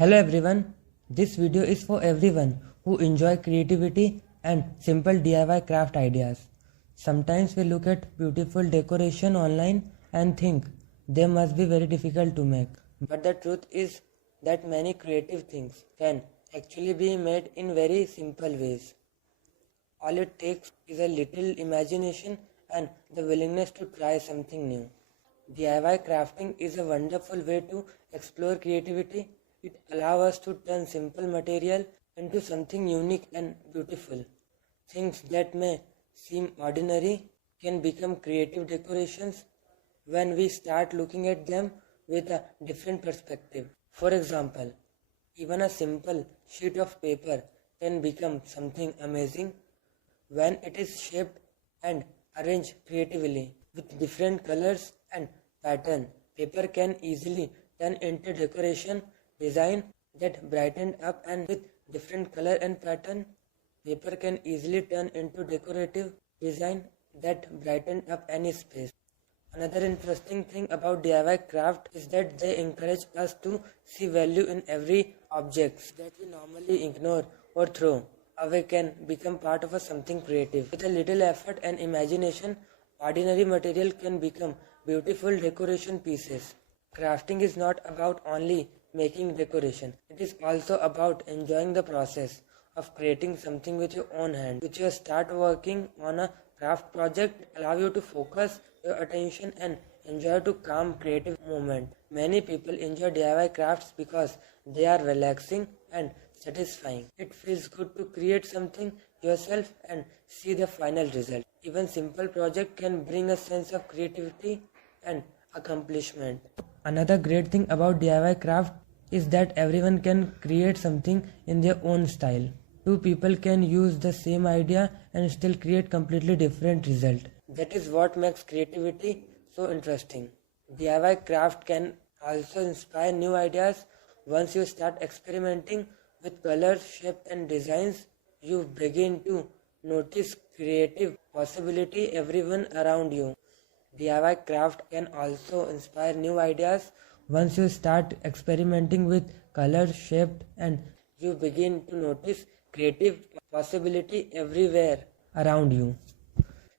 Hello everyone, this video is for everyone who enjoy creativity and simple DIY craft ideas. Sometimes we look at beautiful decoration online and think they must be very difficult to make. But the truth is that many creative things can actually be made in very simple ways. All it takes is a little imagination and the willingness to try something new. DIY crafting is a wonderful way to explore creativity. It allows us to turn simple material into something unique and beautiful. Things that may seem ordinary can become creative decorations when we start looking at them with a different perspective. For example, even a simple sheet of paper can become something amazing when it is shaped and arranged creatively with different colors and pattern. Paper can easily turn into decoration design that brighten up, and with different color and pattern, paper can easily turn into decorative design that brighten up any space. Another interesting thing about DIY craft is that they encourage us to see value in every object that we normally ignore or throw away can become part of something creative. With a little effort and imagination, ordinary material can become beautiful decoration pieces. Crafting is not about only making decoration. It is also about enjoying the process of creating something with your own hand. With your start working on a craft project, allow you to focus your attention and enjoy to calm creative moment. Many people enjoy DIY crafts because they are relaxing and satisfying. It feels good to create something yourself and see the final result. Even simple project can bring a sense of creativity and accomplishment. Another great thing about DIY craft is that everyone can create something in their own style. Two people can use the same idea and still create completely different result. That is what makes creativity so interesting. DIY craft can also inspire new ideas. Once you start experimenting with colors, shape and designs, you begin to notice creative possibility everyone around you. DIY craft can also inspire new ideas. Once you start experimenting with colors, shape and you begin to notice creative possibility everywhere around you.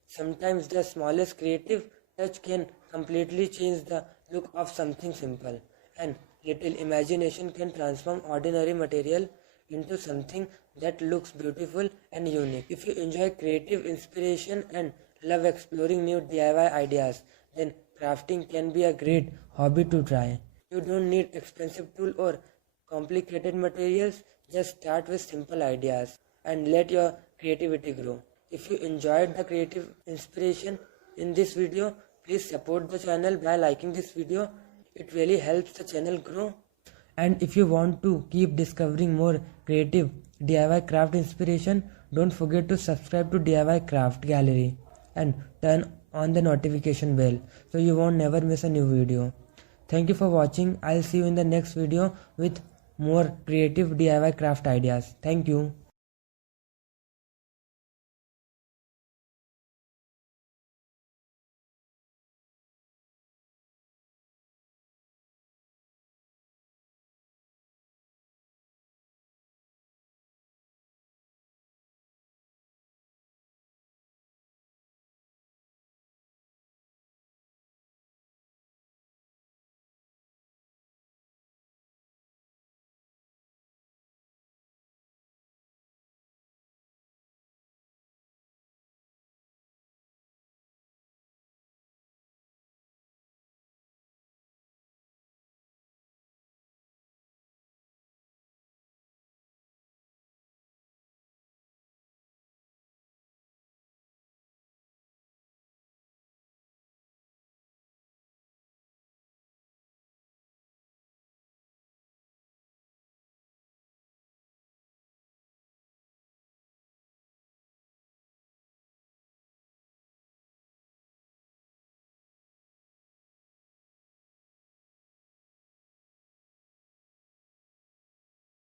Sometimes the smallest creative touch can completely change the look of something simple, and little imagination can transform ordinary material into something that looks beautiful and unique. If you enjoy creative inspiration and love exploring new DIY ideas, then crafting can be a great hobby to try. You don't need expensive tools or complicated materials. Just start with simple ideas and let your creativity grow. If you enjoyed the creative inspiration in this video, please support the channel by liking this video. It really helps the channel grow. And if you want to keep discovering more creative DIY craft inspiration, don't forget to subscribe to DIY Craft Gallery and turn on the notification bell so you won't never miss a new video. Thank you for watching. I'll see you in the next video with more creative DIY craft ideas. Thank you.